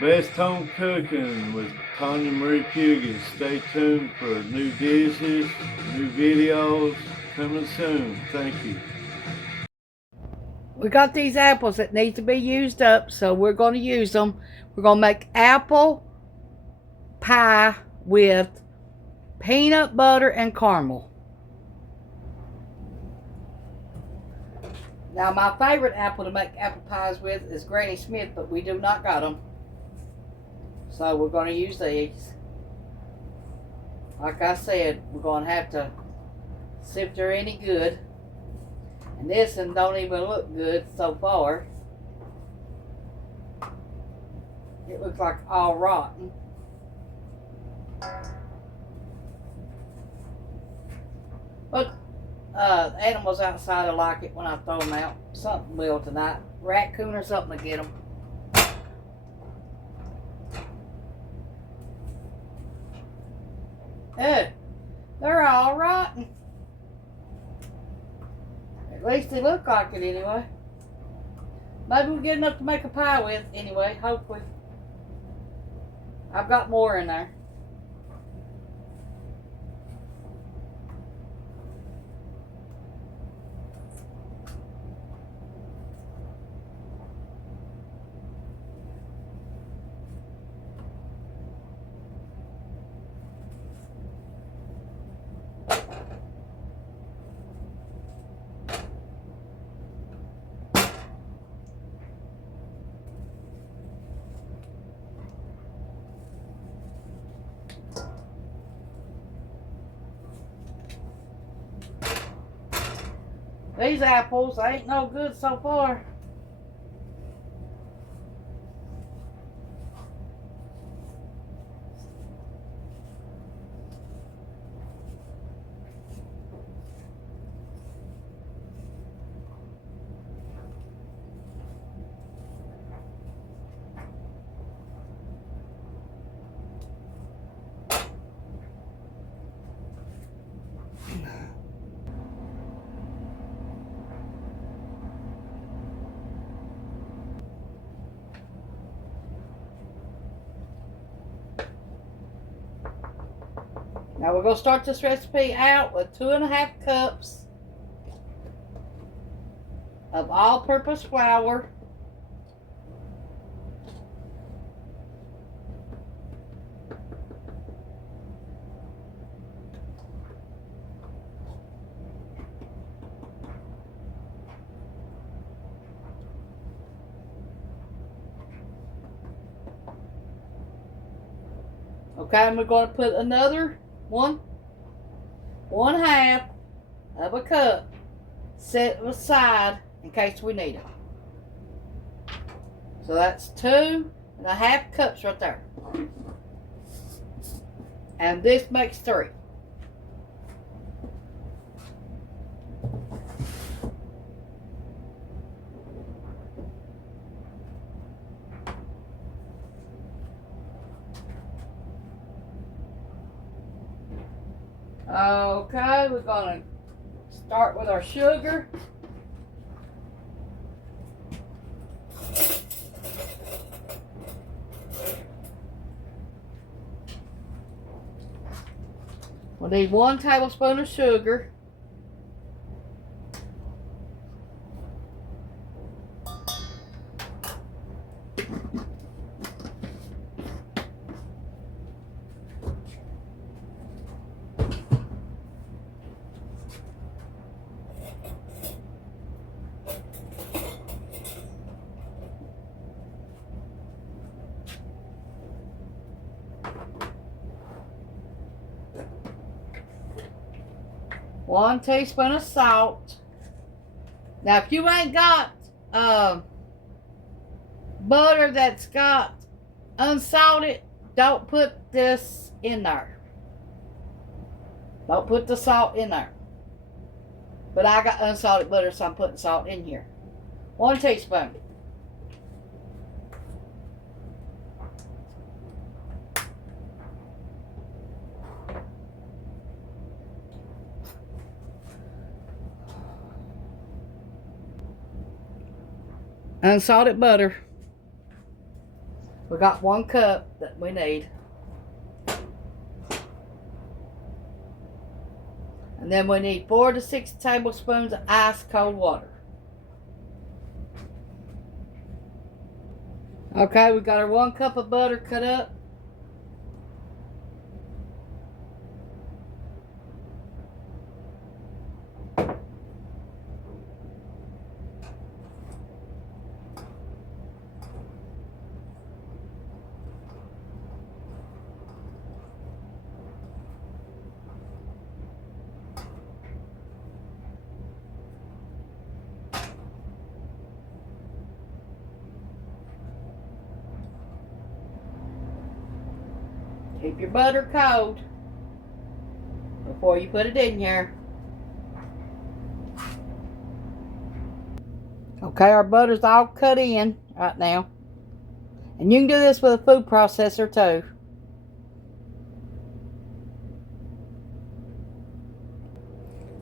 Best Home Cooking with Tawynia M Fugate. Stay tuned for new dishes, new videos coming soon. Thank you. We got these apples that need to be used up, so we're going to use them. We're going to make apple pie with peanut butter and caramel. Now, my favorite apple to make apple pies with is Granny Smith, but we do not got them. So we're going to use these. Like I said, we're going to have to see if they're any good. And this one don't even look good so far. It looks like all rotten. But animals outside will like it when I throw them out. Something will tonight. Raccoon or something to get them. They're all rotten. At least they look like it anyway. Maybe we'll get enough to make a pie with anyway, hopefully. I've got more in there. These apples ain't no good so far. Now we're going to start this recipe out with 2.5 cups of all-purpose flour. Okay, and we're going to put another one half of a cup set aside in case we need it. So that's 2.5 cups right there. And this makes 3. Okay, we're going to start with our sugar. We'll need 1 tablespoon of sugar. One teaspoon of salt. Now, if you ain't got butter that's got unsalted, don't put this in there. Don't put the salt in there. But I got unsalted butter, so I'm putting salt in here. 1 teaspoon. Unsalted butter. We got 1 cup that we need. And then we need 4 to 6 tablespoons of ice cold water. Okay, we got our 1 cup of butter cut up. Keep your butter cold before you put it in here. Okay, our butter's all cut in right now. And you can do this with a food processor too.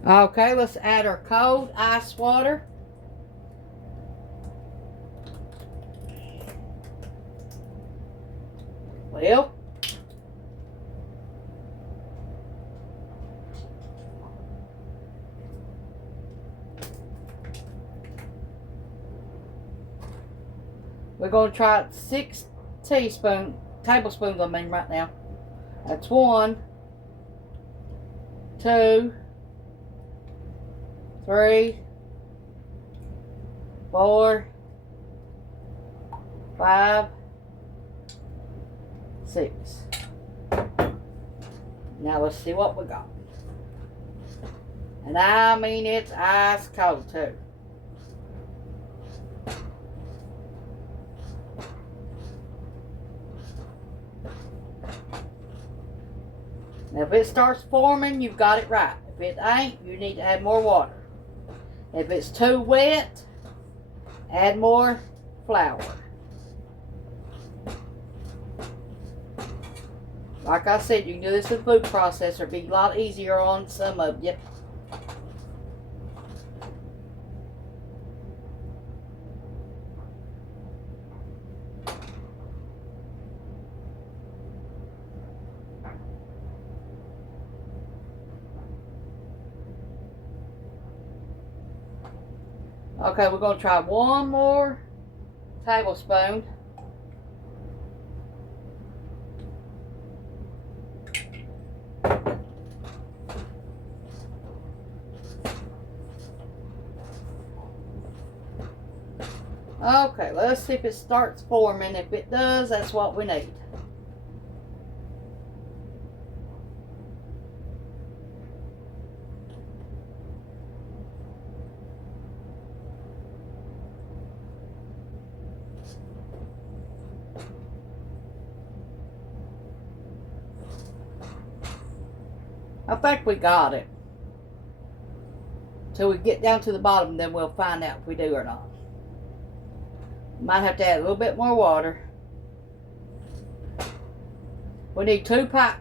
Okay, let's add our cold ice water. Well, we're going to try 6 tablespoons, I mean, right now. That's 1, 2, 3, 4, 5, 6. Now let's see what we got. And I mean, it's ice cold too. Now if it starts forming, you've got it right. If it ain't, you need to add more water. If it's too wet, add more flour. Like I said, you can do this with a food processor. It'd be a lot easier on some of you. Okay, we're going to try 1 more tablespoon. Okay, let's see if it starts forming. If it does, that's what we need. I think we got it. Till we get down to the bottom, then we'll find out if we do or not. Might have to add a little bit more water. We need 2 pie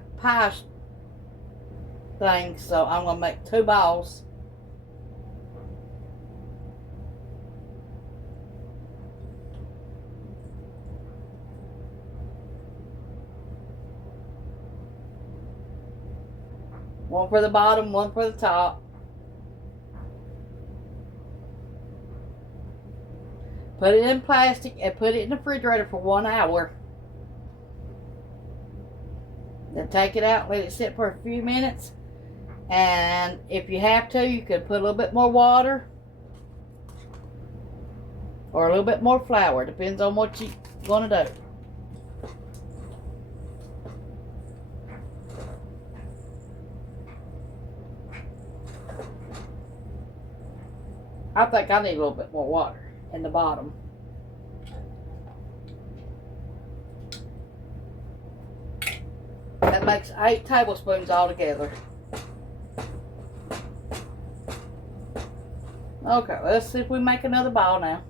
things, so I'm going to make 2 balls. One for the bottom, one for the top. Put it in plastic and put it in the refrigerator for 1 hour. Then take it out, let it sit for a few minutes. And if you have to, you could put a little bit more water or a little bit more flour. Depends on what you're going to do. I think I need a little bit more water in the bottom. That makes 8 tablespoons altogether. Okay, let's see if we make another ball now.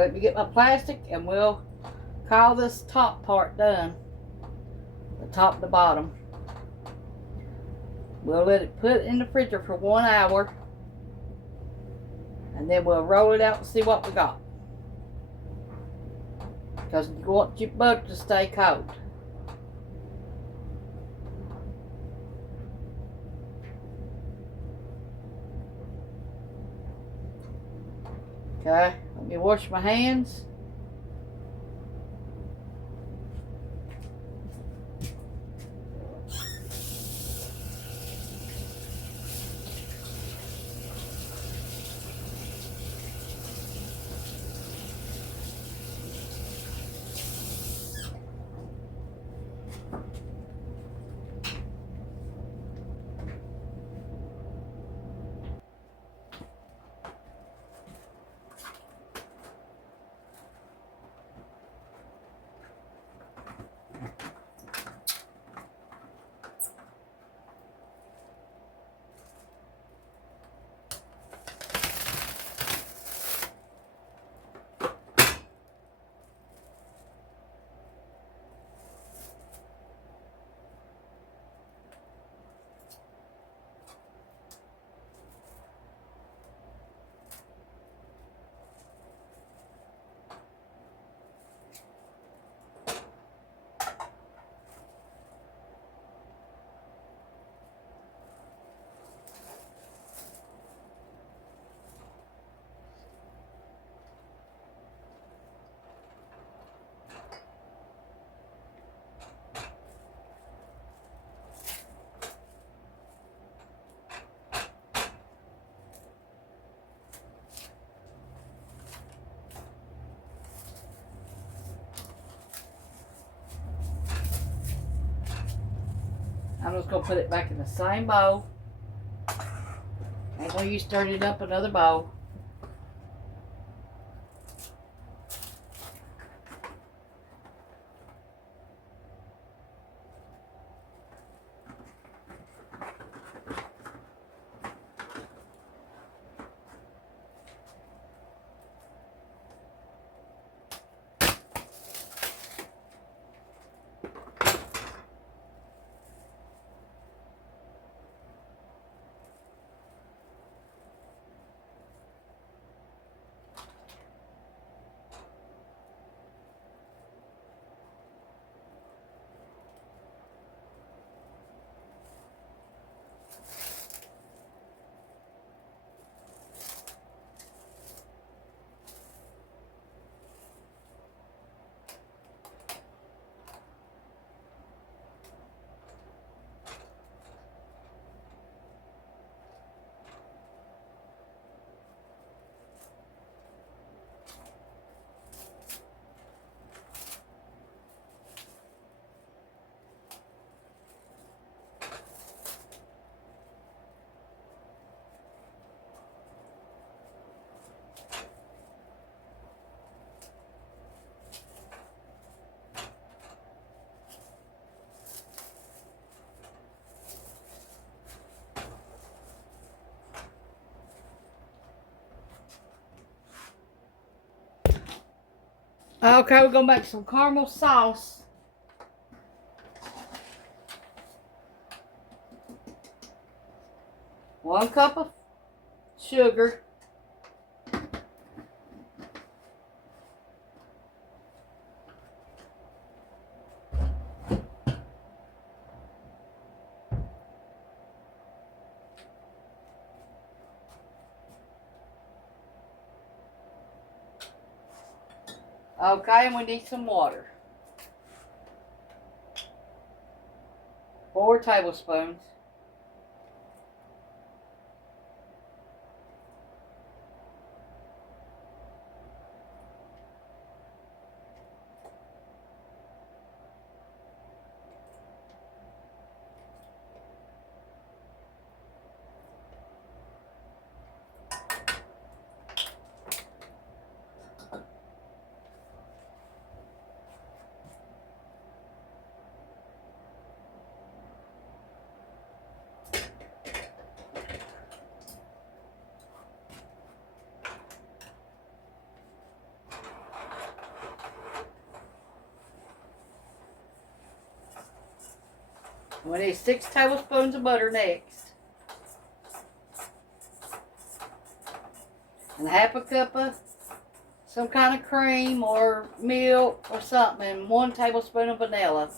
let me get my plastic and we'll call this top part done. The top and the bottom. We'll let it put in the freezer for 1 hour. And then we'll roll it out and see what we got. Because you want your butter to stay cold. Okay, let me wash my hands. I'm just going to put it back in the same bowl. And when you stir it up another bowl. Okay, we're going to make some caramel sauce. One cup of sugar. Okay, and we need some water. 4 tablespoons. We need 6 tablespoons of butter next. And half a cup of some kind of cream or milk or something. And 1 tablespoon of vanilla.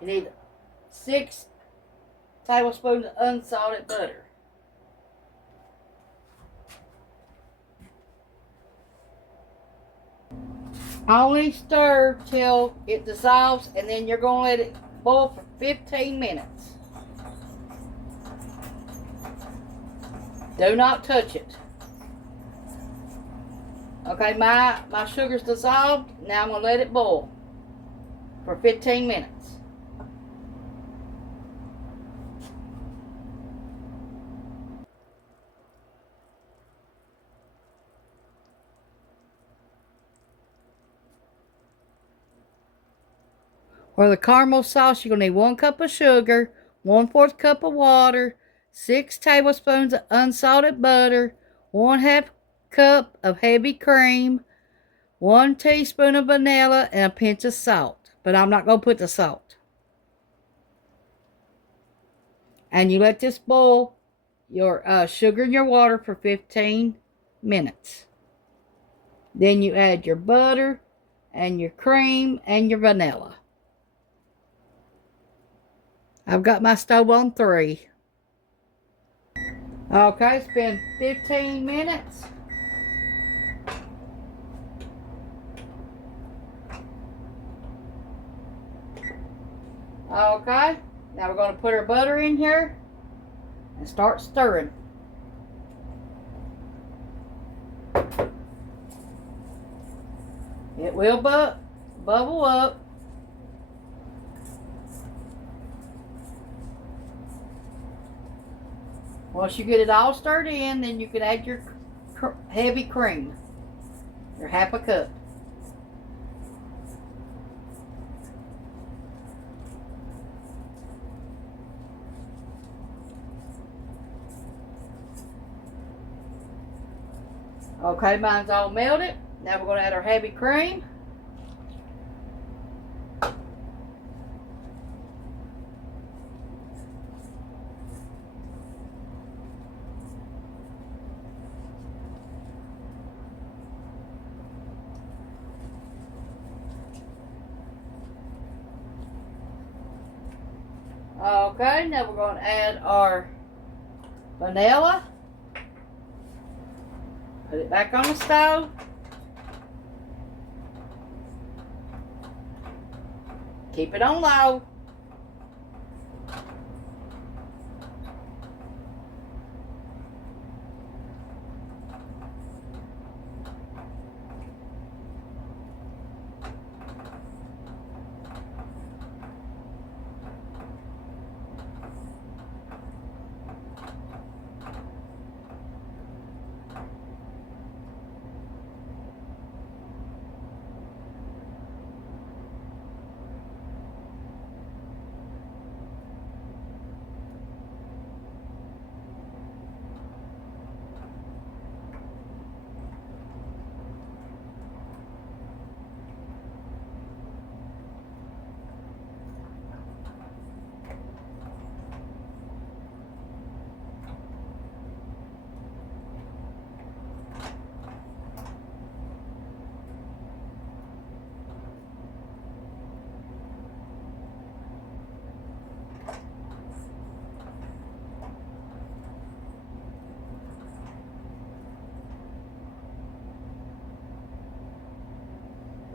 You need 6 tablespoons of unsalted butter. Only stir till it dissolves, and then you're going to let it boil for 15 minutes. Do not touch it. Okay, my sugar's dissolved. Now I'm going to let it boil for 15 minutes. For the caramel sauce, you're going to need 1 cup of sugar, 1/4 cup of water, 6 tablespoons of unsalted butter, 1/2 cup of heavy cream, 1 teaspoon of vanilla, and a pinch of salt. But I'm not going to put the salt. And you let this boil, your sugar and your water, for 15 minutes. Then you add your butter and your cream and your vanilla. I've got my stove on 3. Okay, it's been 15 minutes. Okay, now we're going to put our butter in here and start stirring. It will bubble up. Once you get it all stirred in, then you can add your heavy cream, your 1/2 cup. Okay, mine's all melted. Now we're going to add our heavy cream. Okay, now we're going to add our vanilla. Put it back on the stove. Keep it on low.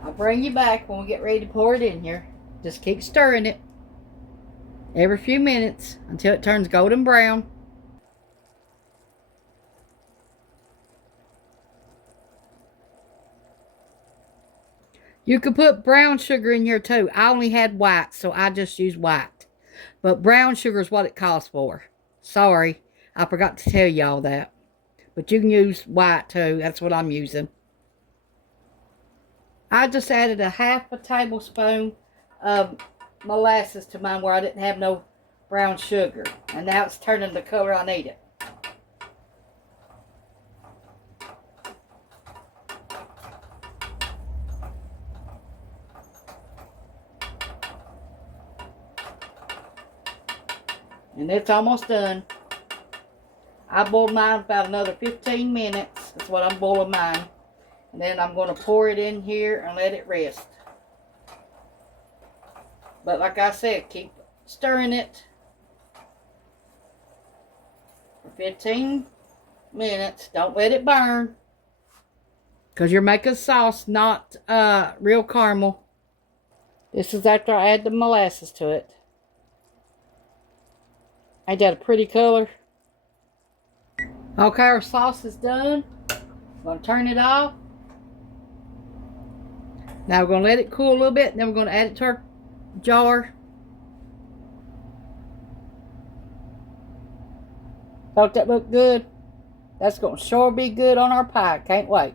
I'll bring you back when we get ready to pour it in here. Just keep stirring it every few minutes until it turns golden brown. You could put brown sugar in here too. I only had white, so I just used white. But brown sugar is what it calls for. Sorry, I forgot to tell y'all that. But you can use white too. That's what I'm using. I just added a half a tablespoon of molasses to mine where I didn't have no brown sugar. And now it's turning the color I need it. And it's almost done. I boiled mine about another 15 minutes. That's what I'm boiling mine. And then I'm going to pour it in here and let it rest. But like I said, keep stirring it for 15 minutes. Don't let it burn. Because you're making sauce, not real caramel. This is after I add the molasses to it. Ain't that a pretty color? Okay, our sauce is done. I'm going to turn it off. Now we're going to let it cool a little bit, and then we're going to add it to our jar. Thought that looked good? That's going to sure be good on our pie. Can't wait.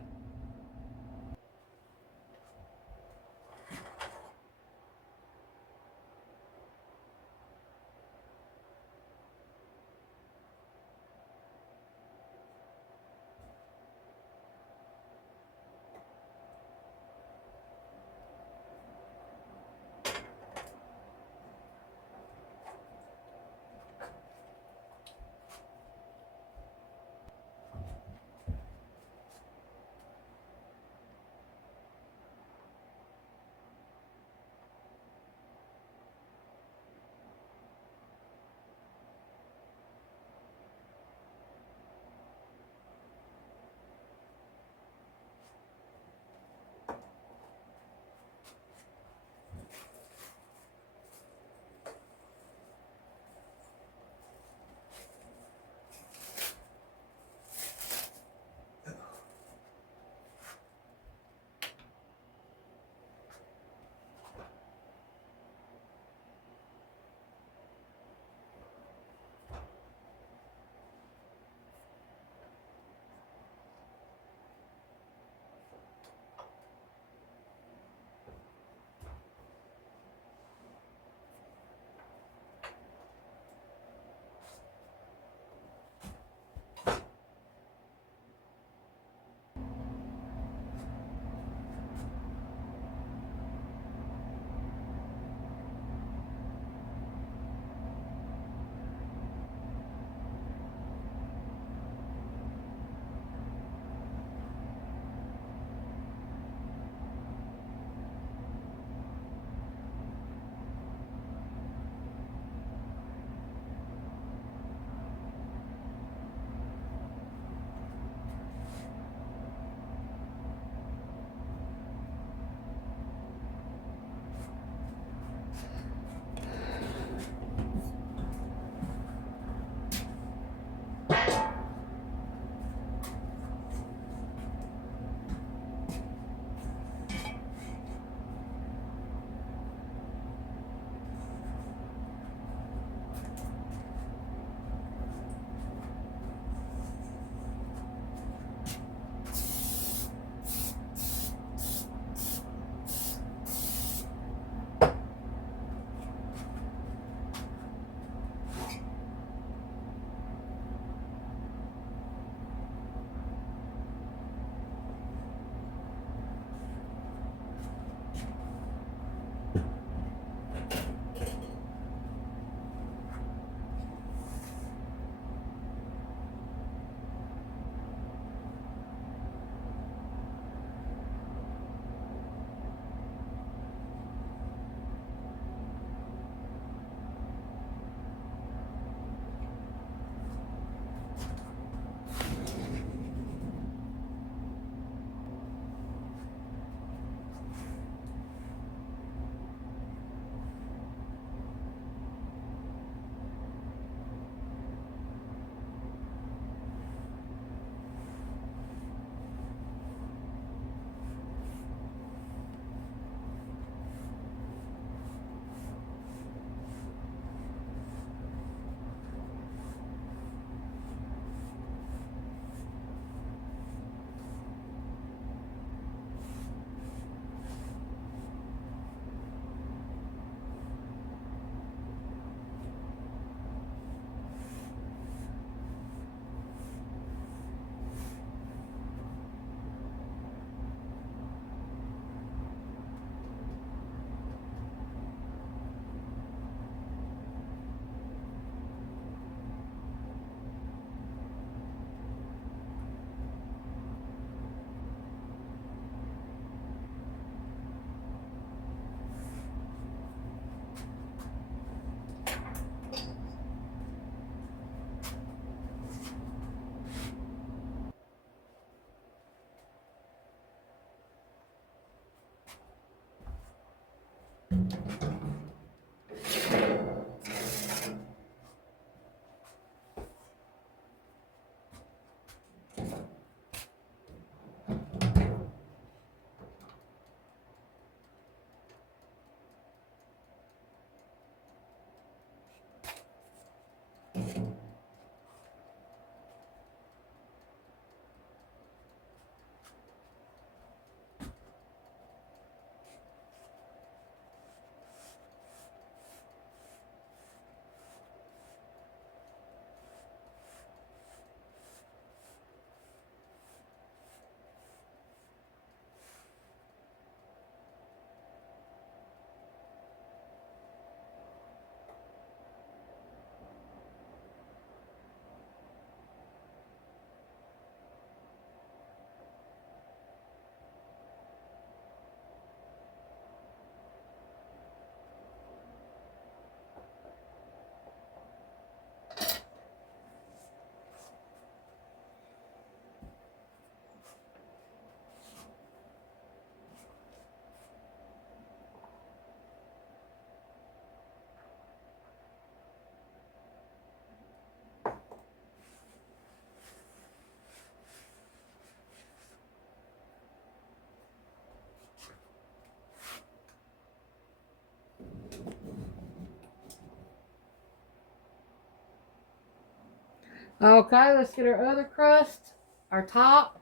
Okay, let's get our other crust, our top.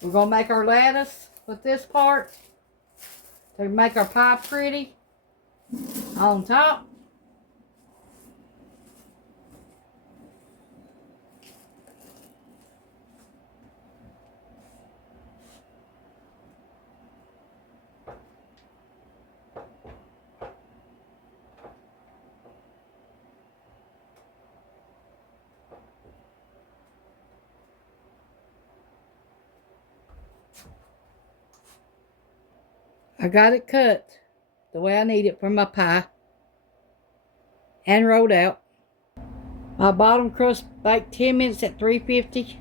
We're going to make our lattice with this part to make our pie pretty on top. I got it cut the way I need it for my pie and rolled out. My bottom crust baked 10 minutes at 350.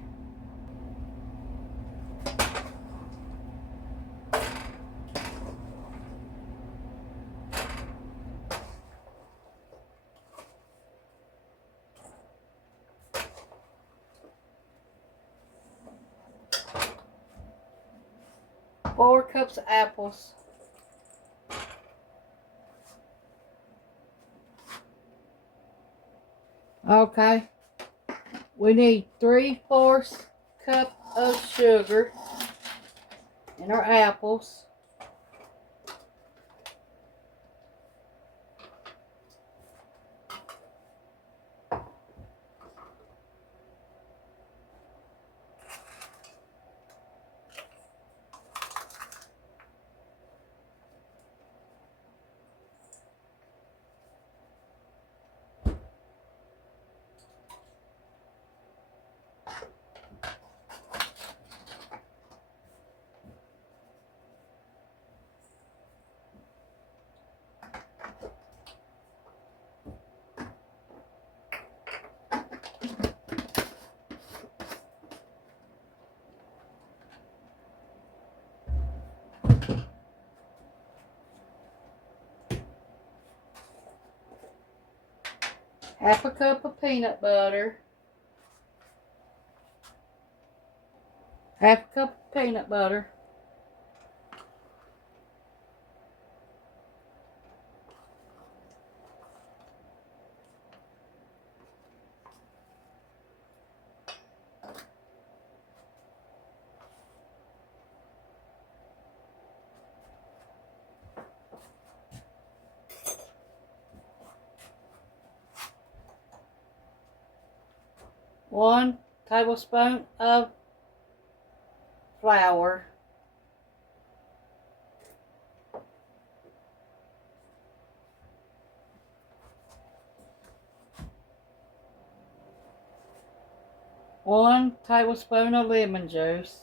Four cups of apples. Okay. We need 3/4 cup of sugar in our apples. Half a cup of peanut butter. Half a cup of peanut butter. One tablespoon of flour. One tablespoon of lemon juice.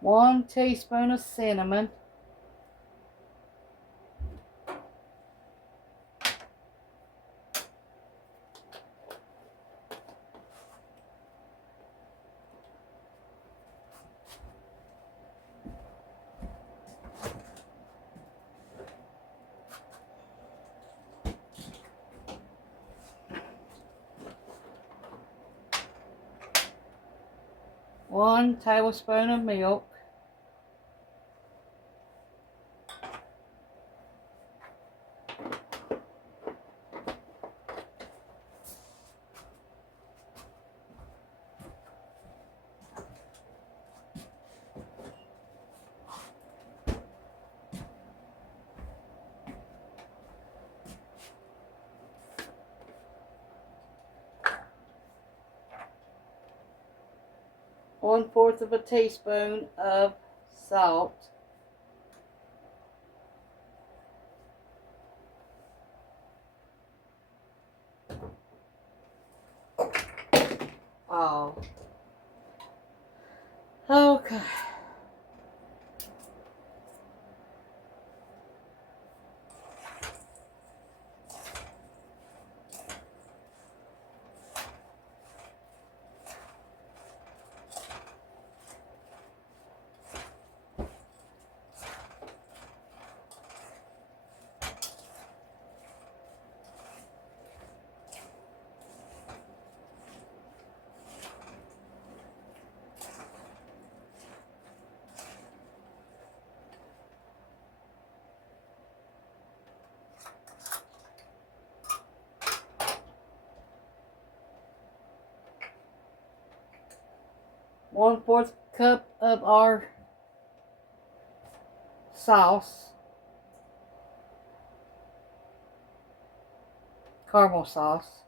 One teaspoon of cinnamon. One tablespoon of milk. One-fourth of a teaspoon of salt. Oh. Okay. 1/4 cup of our sauce, caramel sauce.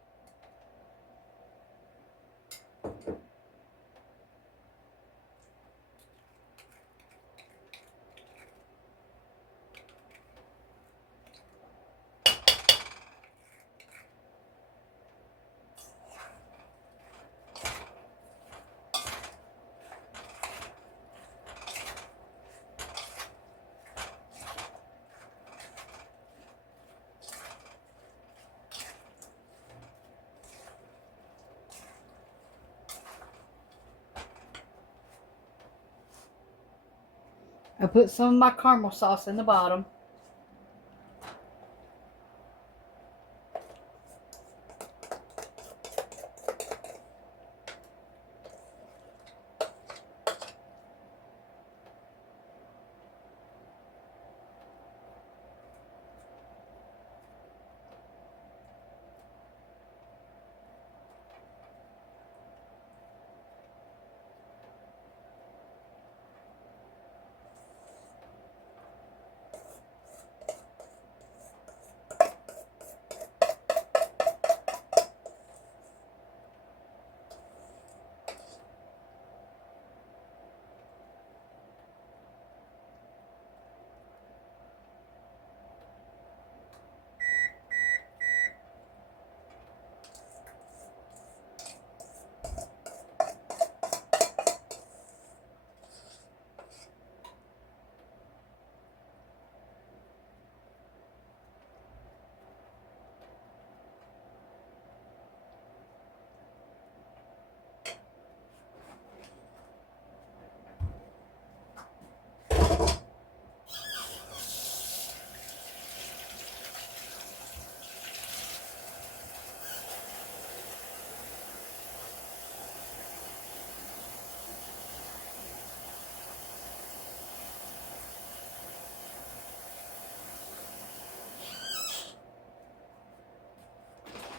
I put some of my caramel sauce in the bottom.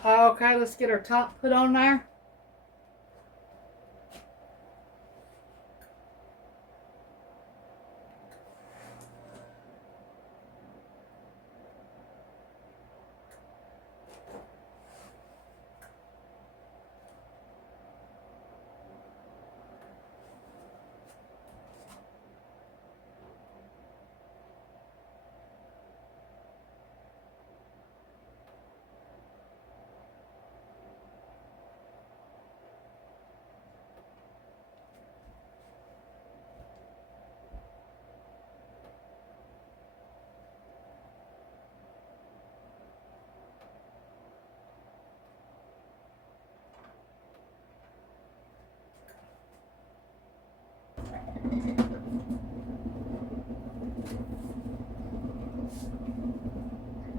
Okay, let's get our top put on there.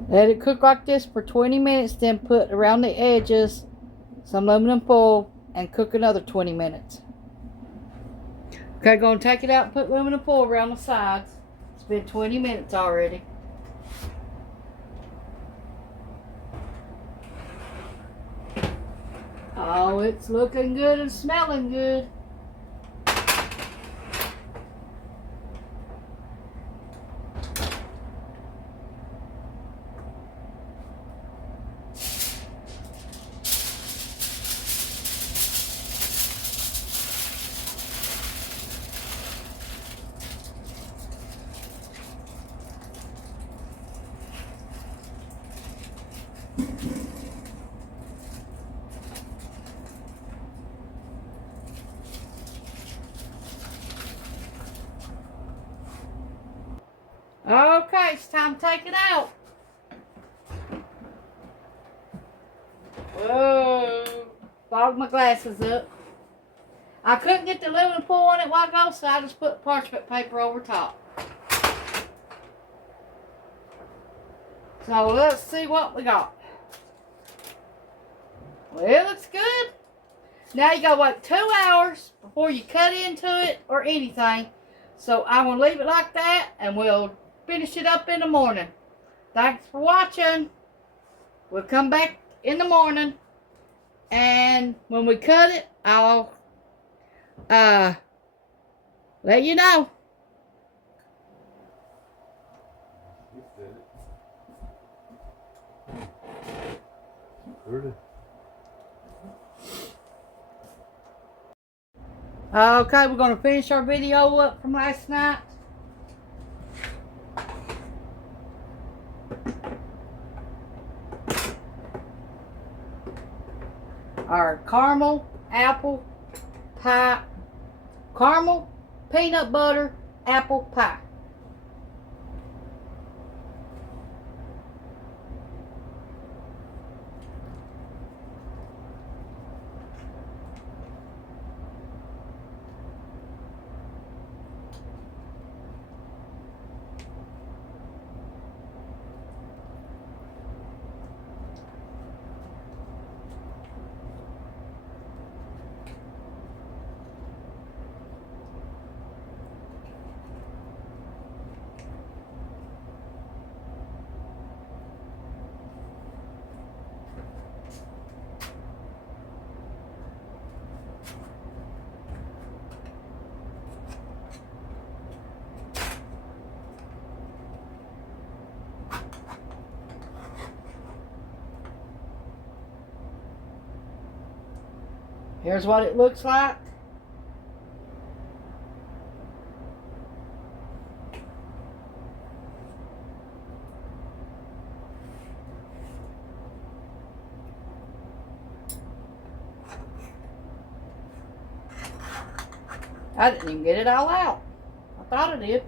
Let it cook like this for 20 minutes, then put around the edges some aluminum foil and cook another 20 minutes. Okay, going to take it out and put aluminum foil around the sides. It's been 20 minutes already. Oh, it's looking good and smelling good. Okay, it's time to take it out. Whoa, fogged my glasses up. I couldn't get the aluminum foil on it while ago, so I just put parchment paper over top. So let's see what we got. Well, it looks good. Now you gotta wait 2 hours before you cut into it or anything. So I'm gonna leave it like that and we'll finish it up in the morning. Thanks for watching. We'll come back in the morning and when we cut it, I'll let you know. Pretty. Okay, we're going to finish our video up from last night. Our caramel apple pie. Caramel peanut butter apple pie. Here's what it looks like. I didn't even get it all out. I thought I did.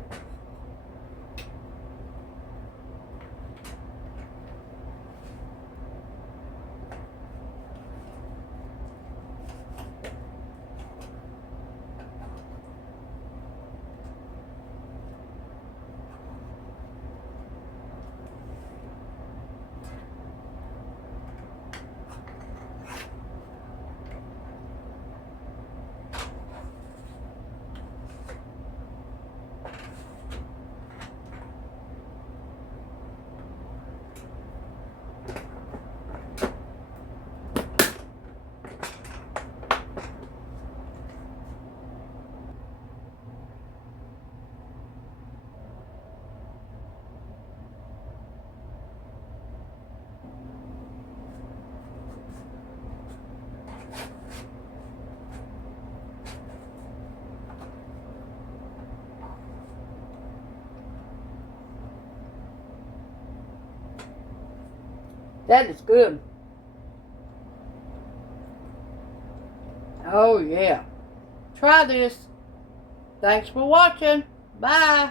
That is good. Oh yeah. Try this. Thanks for watching. Bye.